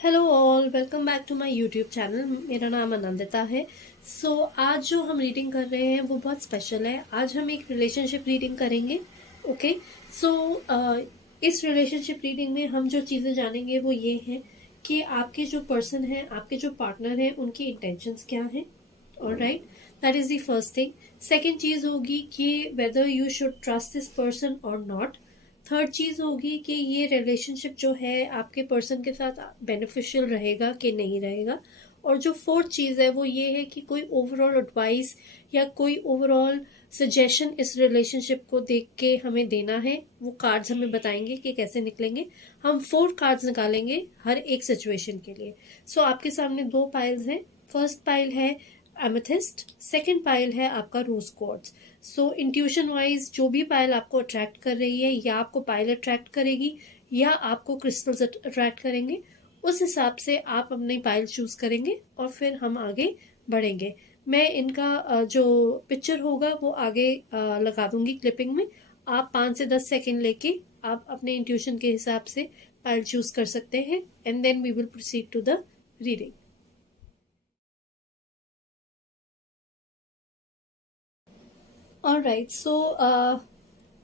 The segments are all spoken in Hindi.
Hello all, welcome back to my YouTube channel. मेरा नाम आनंदिता है। आज जो हम रीडिंग कर रहे हैं वो बहुत स्पेशल है। आज हम एक रिलेशनशिप रीडिंग करेंगे। ओके। सो इस रिलेशनशिप रीडिंग में हम जो चीज़ें जानेंगे वो ये हैं कि आपके जो पर्सन हैं, आपके जो पार्टनर हैं, उनकी इंटेंशंस क्या हैं। Alright, that is the first thing. Second चीज़ होगी कि whether you should trust this person और नॉट। थर्ड चीज होगी कि ये रिलेशनशिप जो है आपके पर्सन के साथ बेनिफिशियल रहेगा कि नहीं रहेगा। और जो फोर्थ चीज है वो ये है कि कोई ओवरऑल एडवाइस या कोई ओवरऑल सजेशन इस रिलेशनशिप को देख के हमें देना है। वो कार्ड्स हमें बताएंगे कि कैसे निकलेंगे। हम 4 कार्ड्स निकालेंगे हर एक सिचुएशन के लिए। आपके सामने 2 पाइल्स हैं। फर्स्ट पाइल है एमेथिस्ट, सेकेंड पाइल है आपका रोज क्वार्ट्ज। इंट्यूशन वाइज जो भी पायल आपको अट्रैक्ट कर रही है, या आपको पायल अट्रैक्ट करेगी या आपको क्रिस्टल्स अट्रैक्ट करेंगे, उस हिसाब से आप अपनी पायल चूज करेंगे और फिर हम आगे बढ़ेंगे। मैं इनका जो पिक्चर होगा वो आगे लगा दूंगी क्लिपिंग में। आप 5 से 10 सेकेंड लेके आप अपने इंट्यूशन के हिसाब से पायल चूज कर सकते हैं and then we will proceed to the reading. Alright,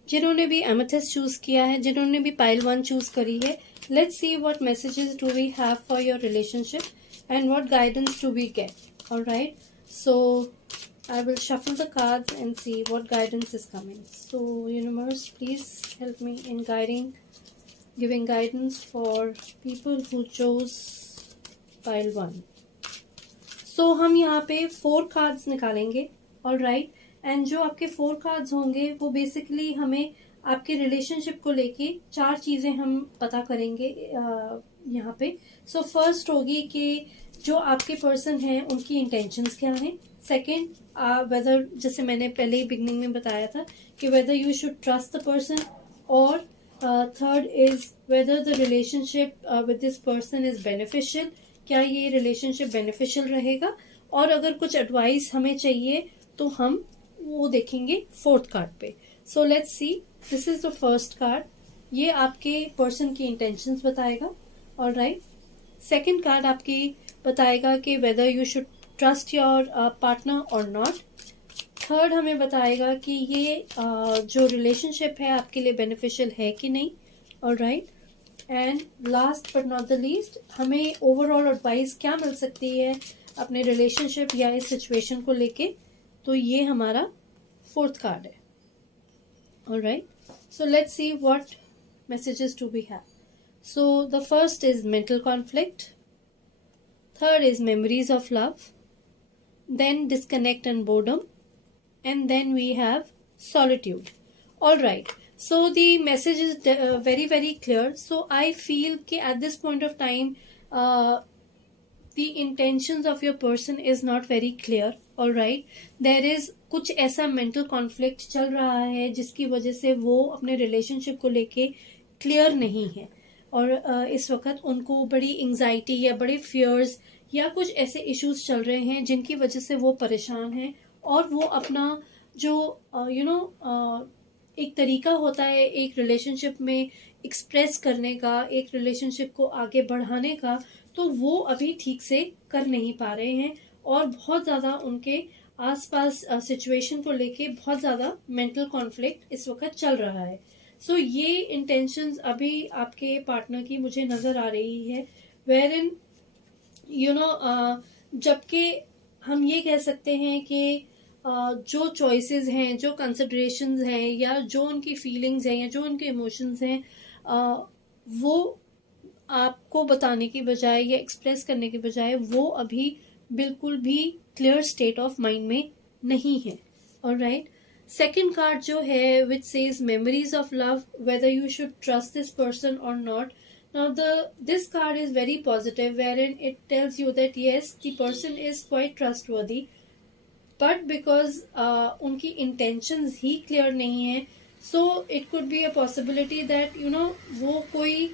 जिन्होंने भी एमेथिस्ट चूज किया है, जिन्होंने भी पाइल 1 चूज करी है, let's see what messages do we have for your relationship and what guidance do we get. Alright, so I will shuffle the cards and see what guidance is coming. Universe, please help me in giving guidance for people who chose pile 1. हम यहाँ पे 4 कार्ड्स निकालेंगे। ऑलराइट, एंड जो आपके 4 कार्ड्स होंगे वो बेसिकली हमें आपके रिलेशनशिप को लेके 4 चीजें हम पता करेंगे यहाँ पे। फर्स्ट होगी कि जो आपके पर्सन हैं उनकी इंटेंशंस क्या हैं। सेकेंड, वेदर, जैसे मैंने पहले ही बिगनिंग में बताया था कि whether you should trust the person. और third is whether the relationship with this person is beneficial, क्या ये रिलेशनशिप बेनिफिशियल रहेगा। और अगर कुछ एडवाइस हमें चाहिए तो हम वो देखेंगे 4th कार्ड पे। Let's see, this is the first card. ये आपके पर्सन की इंटेंशंस बताएगा। ऑलराइट, सेकंड कार्ड आपकी बताएगा कि whether you should trust your partner और नॉट। थर्ड हमें बताएगा कि ये जो रिलेशनशिप है आपके लिए बेनिफिशियल है कि नहीं। Alright, and last but not the least, हमें ओवरऑल एडवाइस क्या मिल सकती है अपने रिलेशनशिप या इस सिचुएशन को लेके। तो ये हमारा 4th कार्ड है। Alright, let's see what messages do we have. The first is mental conflict, third is memories of love, then disconnect and boredom, and then we have solitude. All right, so the message is very very clear. I feel कि at this point of time the intentions of your person is not very clear. All right, there is कुछ ऐसा mental conflict चल रहा है जिसकी वजह से वो अपने relationship को लेके clear नहीं है। और इस वक्त उनको बड़ी anxiety या बड़े fears या कुछ ऐसे issues चल रहे हैं जिनकी वजह से वो परेशान हैं। और वो अपना जो एक तरीका होता है एक रिलेशनशिप में एक्सप्रेस करने का, एक रिलेशनशिप को आगे बढ़ाने का, तो वो अभी ठीक से कर नहीं पा रहे हैं। और बहुत ज़्यादा उनके आसपास सिचुएशन को लेके बहुत ज़्यादा मेंटल कॉन्फ्लिक्ट इस वक्त चल रहा है। ये इंटेंशंस अभी आपके पार्टनर की मुझे नज़र आ रही है, वेर इन जबकि हम ये कह सकते हैं कि जो चॉइसेस हैं, जो कंसिडरेशंस हैं, या जो उनकी फीलिंग्स हैं, या जो उनके इमोशंस हैं, वो आपको बताने की बजाय या एक्सप्रेस करने की बजाय वो अभी बिल्कुल भी क्लियर स्टेट ऑफ माइंड में नहीं है। ऑलराइट, सेकंड कार्ड जो है which says memories of love, weather you should trust this person और not. Now this card is very positive, wherein it tells you that yes, the person is quite trustworthy, but because उनकी intentions ही clear नहीं है, so it could be a possibility that वो कोई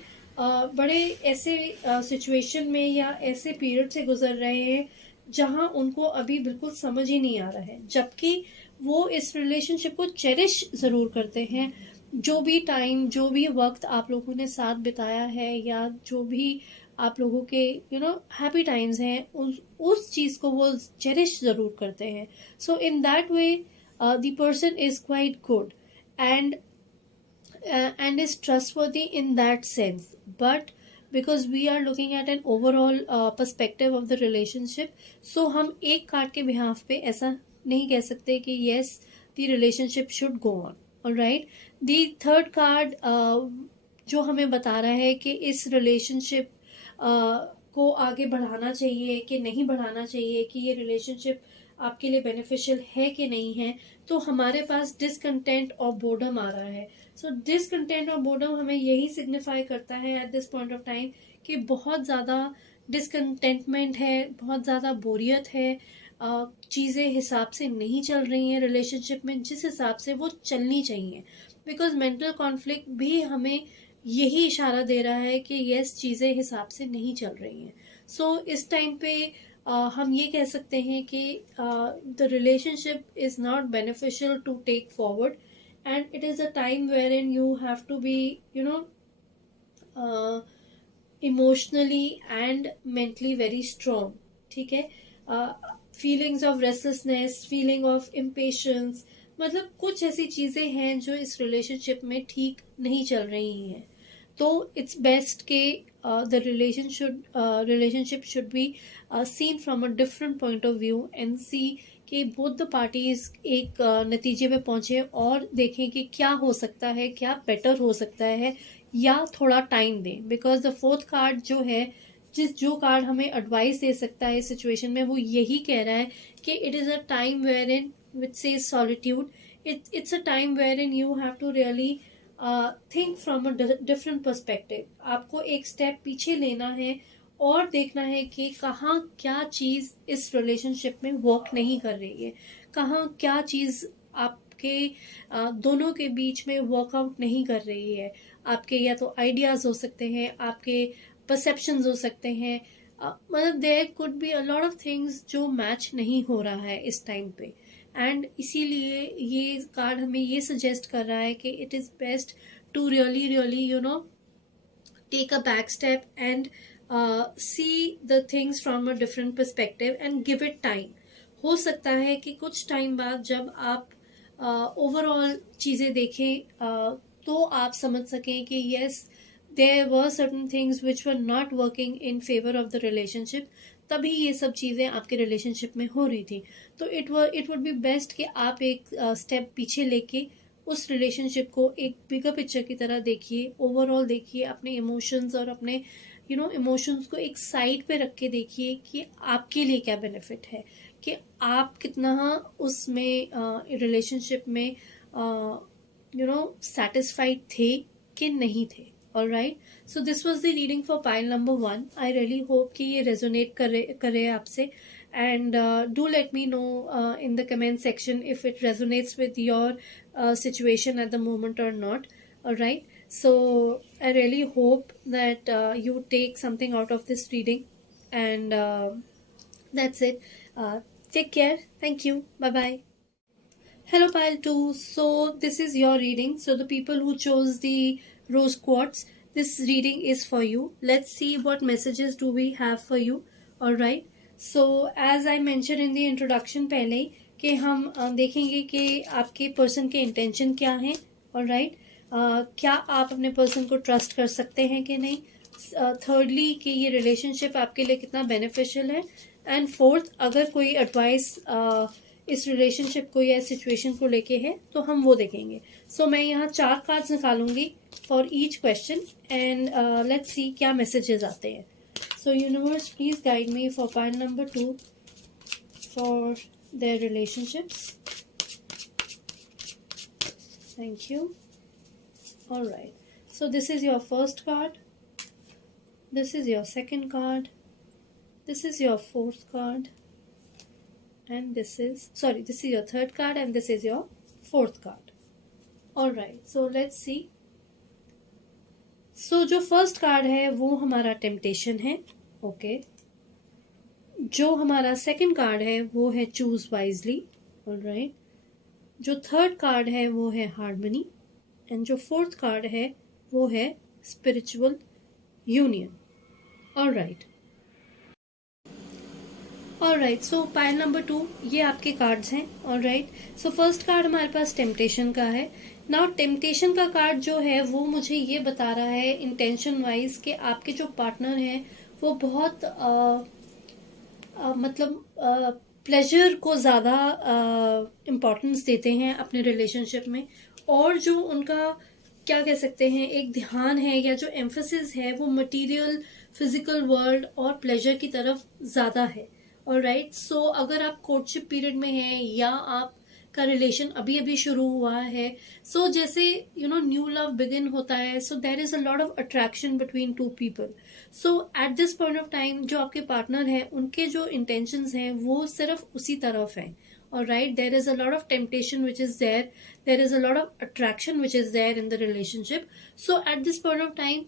बड़े ऐसे situation में या ऐसे period से गुजर रहे हैं जहां उनको अभी बिल्कुल समझ ही नहीं आ रहा है, जबकि वो इस relationship को cherish जरूर करते हैं, जो भी टाइम, जो भी वक्त आप लोगों ने साथ बिताया है, या जो भी आप लोगों के हैप्पी टाइम्स हैं, उस चीज को वो चेरिश जरूर करते हैं. So in that way the person is quite good and and is trustworthy in that sense. But because we are looking at an overall perspective of the relationship, so हम एक कार्ड के बिहाफ पे ऐसा नहीं कह सकते कि yes, the relationship should go on. Alright, the third card जो हमें बता रहा है कि इस रिलेशनशिप को आगे बढ़ाना चाहिए कि नहीं बढ़ाना चाहिए, कि ये रिलेशनशिप आपके लिए बेनिफिशियल है कि नहीं है, तो हमारे पास डिसकंटेंट और बोर्डम आ रहा है. सो डिसकंटेंट और बोर्डम हमें यही सिग्निफाई करता है eight this point of time कि बहुत ज़्यादा डिसकंटेंटमेंट है, बहुत ज़्यादा बोरियत है, चीज़ें हिसाब से नहीं चल रही हैं रिलेशनशिप में जिस हिसाब से वो चलनी चाहिए. बिकॉज मेंटल कॉन्फ्लिक्ट भी हमें यही इशारा दे रहा है कि यस, चीज़ें हिसाब से नहीं चल रही हैं. सो इस टाइम पे हम ये कह सकते हैं कि the relationship is not beneficial to take forward, and it is a time wherein you have to be emotionally and mentally very strong. ठीक है. feelings of restlessness, feeling of impatience, मतलब कुछ ऐसी चीजें हैं जो इस रिलेशनशिप में ठीक नहीं चल रही हैं. तो इट्स बेस्ट के the relationship should be seen from a different point of view and see कि बोथ द पार्टीज एक नतीजे पे पहुंचे और देखें कि क्या हो सकता है, क्या बेटर हो सकता है, या थोड़ा टाइम दें. बिकॉज द फोर्थ कार्ड जो है, जो कार्ड हमें एडवाइस दे सकता है इस सिचुएशन में, वो यही कह रहा है कि it is a time wherein which says solitude. It's a time wherein you have to really think from a different perspective. आपको एक स्टेप पीछे लेना है और देखना है कि कहाँ क्या चीज इस रिलेशनशिप में वर्क नहीं कर रही है, कहाँ क्या चीज आपके दोनों के बीच में वर्कआउट नहीं कर रही है. आपके या तो आइडियाज हो सकते हैं, आपके परसेप्शंस हो सकते हैं, मतलब there could be a lot of things जो मैच नहीं हो रहा है इस टाइम पे. एंड इसीलिए ये कार्ड हमें ये सजेस्ट कर रहा है कि it is best to really really take a back step and see the things from a different perspective and give it time. हो सकता है कि कुछ टाइम बाद जब आप ओवरऑल चीज़ें देखें तो आप समझ सकें कि yes, there were certain things which were not working in favor of the relationship. तभी ये सब चीज़ें आपके रिलेशनशिप में हो रही थी. तो it would be best कि आप एक स्टेप पीछे लेके उस रिलेशनशिप को एक बिगर पिक्चर की तरह देखिए, ओवरऑल देखिए, अपने इमोशंस और अपने इमोशंस को एक साइड पे रख के देखिए कि आपके लिए क्या बेनिफिट है, कि आप कितना उसमें रिलेशनशिप में सेटिस्फाइड थे कि नहीं थे. Alright, so this was the reading for pile number 1. I really hope कि ये रेजोनेट करे आपसे. And do let me know in the comment section if it resonates with your situation at the moment or not. All right, so I really hope that you take something out of this reading, and that's it. Take care. Thank you. Bye bye. Hello pile 2. So this is your reading. So the people who chose the rose quartz, this reading is for you. Let's see what messages do we have for you. All right, so as I mention in the introduction पहले ही कि हम देखेंगे कि आपके पर्सन के इंटेंशन क्या हैं. ऑलराइट, क्या आप अपने पर्सन को ट्रस्ट कर सकते हैं कि नहीं. थर्डली, कि ये रिलेशनशिप आपके लिए कितना बेनिफिशियल है. एंड फोर्थ, अगर कोई एडवाइस इस रिलेशनशिप को या सिचुएशन को लेके है तो हम वो देखेंगे. सो मैं यहाँ 4 कार्ड्स निकालूंगी for each question and let's see क्या मैसेजेस आते हैं. So universe, please guide me for pile number 2 for their relationships. Thank you. All right. So this is your first card. This is your second card. This is your fourth card. And this is your third card, and this is your fourth card. All right. So let's see. सो जो फर्स्ट कार्ड है वो हमारा टेम्पटेशन है. ओके, जो हमारा सेकंड कार्ड है वो है चूज वाइजली. ऑलराइट, जो थर्ड कार्ड है वो है हार्मनी, एंड जो फोर्थ कार्ड है वो है स्पिरिचुअल यूनियन. Alright, alright. सो पाइल नंबर 2, ये आपके कार्ड्स हैं. ऑलराइट. सो फर्स्ट कार्ड हमारे पास टेम्पटेशन का है. नाउ टेम्पटेशन का कार्ड जो है वो मुझे ये बता रहा है इंटेंशन वाइज कि आपके जो पार्टनर हैं वो बहुत मतलब प्लेजर को ज़्यादा इम्पोर्टेंस देते हैं अपने रिलेशनशिप में, और जो उनका क्या कह सकते हैं एक ध्यान है या जो एम्फोसिस है वो मटेरियल फिजिकल वर्ल्ड और प्लेजर की तरफ ज़्यादा है. ऑलराइट. सो अगर आप कोर्टशिप पीरियड में हैं या आपका रिलेशन अभी अभी शुरू हुआ है, सो जैसे न्यू लव बिगिन होता है, so there is a lot of attraction between two people. So at this point of time जो आपके पार्टनर हैं उनके जो इंटेंशंस हैं वो सिर्फ उसी तरफ हैं. Alright, there is a lot of temptation which is there. There is a lot of attraction which is there in the relationship. So at this point of time,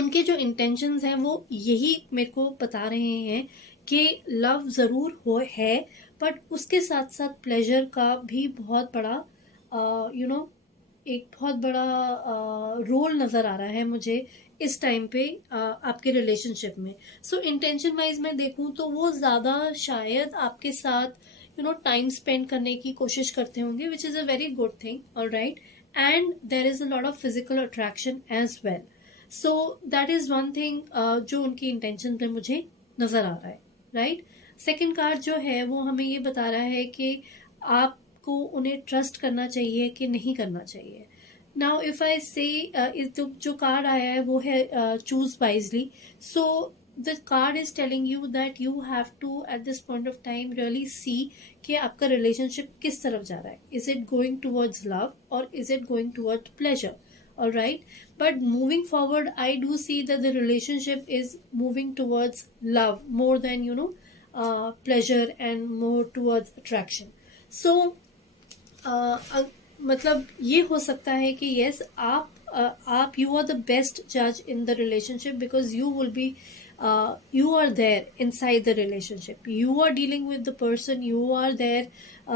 उनके जो intentions हैं वो यही मेरे को बता रहे हैं कि लव जरूर है, बट उसके साथ साथ प्लेजर का भी बहुत बड़ा एक बहुत बड़ा रोल नजर आ रहा है मुझे इस टाइम पे आपके रिलेशनशिप में. सो इंटेंशन वाइज मैं देखूं तो वो ज्यादा शायद आपके साथ टाइम स्पेंड करने की कोशिश करते होंगे, which is a very good thing. Alright. And there is a lot of physical attraction as well. So that is one thing जो उनकी इंटेंशन पे मुझे नजर आ रहा है. राइट. सेकेंड कार्ड जो है वो हमें ये बता रहा है कि आपको उन्हें ट्रस्ट करना चाहिए कि नहीं करना चाहिए. नाउ इफ आई से जो कार्ड आया है वो है choose wisely. So the card is telling you that you have to at this point of time really see कि आपका relationship किस तरफ जा रहा है. Is it going towards love or is it going towards pleasure? Alright, but moving forward I do see that the relationship is moving towards love more than pleasure and more towards attraction. So मतलब ये हो सकता है कि yes आप you are the best judge in the relationship because you will be you are there inside the relationship. You are dealing with the person. You are there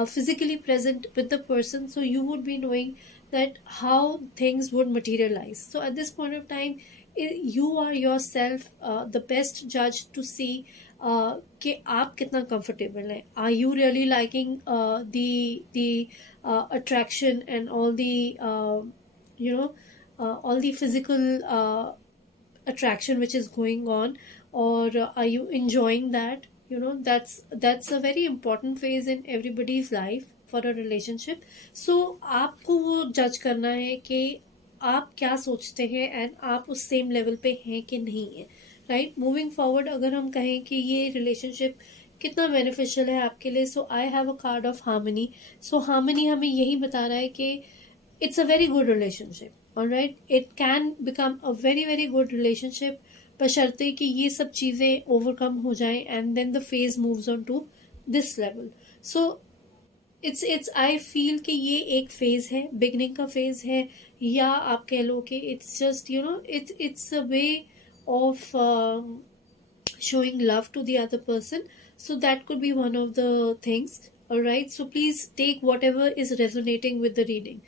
physically present with the person. So you would be knowing that how things would materialize. So at this point of time, you are yourself the best judge to see कि आप कितना comfortable हैं. Are you really liking the attraction and all the physical attraction which is going on, or are you enjoying that? That's a very important phase in everybody's life for a relationship. So आपको वो जज करना है कि आप क्या सोचते हैं एंड आप उस सेम लेवल पे हैं कि नहीं है. राइट. मूविंग फॉरवर्ड अगर हम कहें कि ये रिलेशनशिप कितना बेनिफिशियल है आपके लिए, so I have a card of harmony. So harmony हमें यही बता रहा है कि it's a very good relationship. Alright, it can become a very very good relationship बशर्ते कि ये सब चीजें ओवरकम हो जाएं and then the phase moves on to this level. So it's I feel कि ये एक phase है, beginning का phase है, या आप कह लो कि it's just it's a way of showing love to the other person. So that could be one of the things. Alright, so please take whatever is resonating with the reading.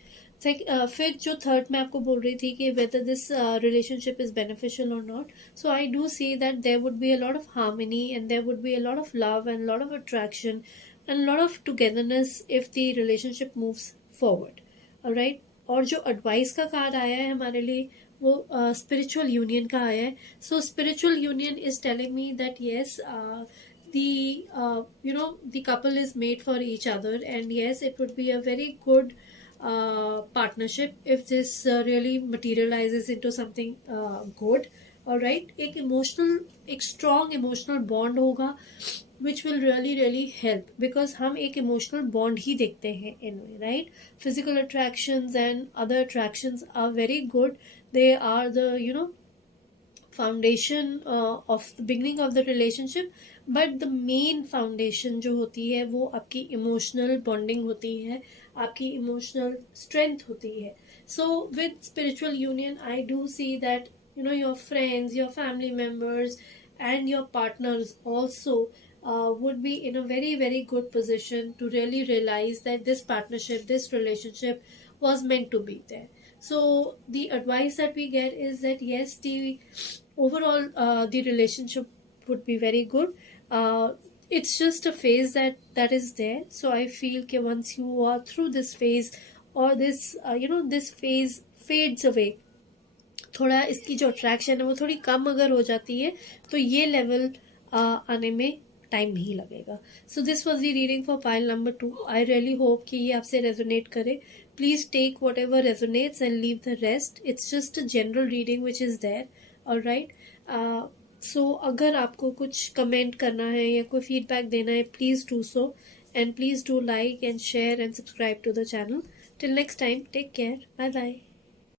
फिर जो थर्ड मैं आपको बोल रही थी कि whether this relationship is beneficial or not. So I do see that there would be a lot of harmony and there would be a lot of love and a lot of attraction and a lot of togetherness if the relationship moves forward. Alright. और जो advice का कार्ड आया है हमारे लिए वो spiritual union का आया है. So spiritual union is telling me that yes, the couple is made for each other, and yes, it would be a very good partnership if this really materializes into something good. Alright, एक strong emotional bond होगा which will really help, because हम एक emotional bond ही देखते हैं इनमें. Right, physical attractions and other attractions are very good. They are the foundation of the beginning of the relationship, but the main foundation जो होती है वो आपकी emotional bonding होती है, आपकी emotional strength होती है. So with spiritual union I do see that your friends, your family members and your partners also would be in a very very good position to really realize that this partnership, this relationship was meant to be there. So the advice that we get is that yes, the overall the relationship would be very good. It's just a phase that is there. So I feel that once you are through this phase, or this this phase fades away, थोड़ा इसकी जो अट्रैक्शन है वो थोड़ी कम अगर हो जाती है, तो ये लेवल आने में टाइम नहीं लगेगा. So this was the reading for pile number 2. I really hope कि ये आपसे रेजोनेट करे. Please take whatever resonates and leave the rest. It's just a general reading which is there. Alright. So अगर आपको कुछ कमेंट करना है या कोई फीडबैक देना है, please do so, and please do like and share and subscribe to the channel. Till next time, take care. Bye bye.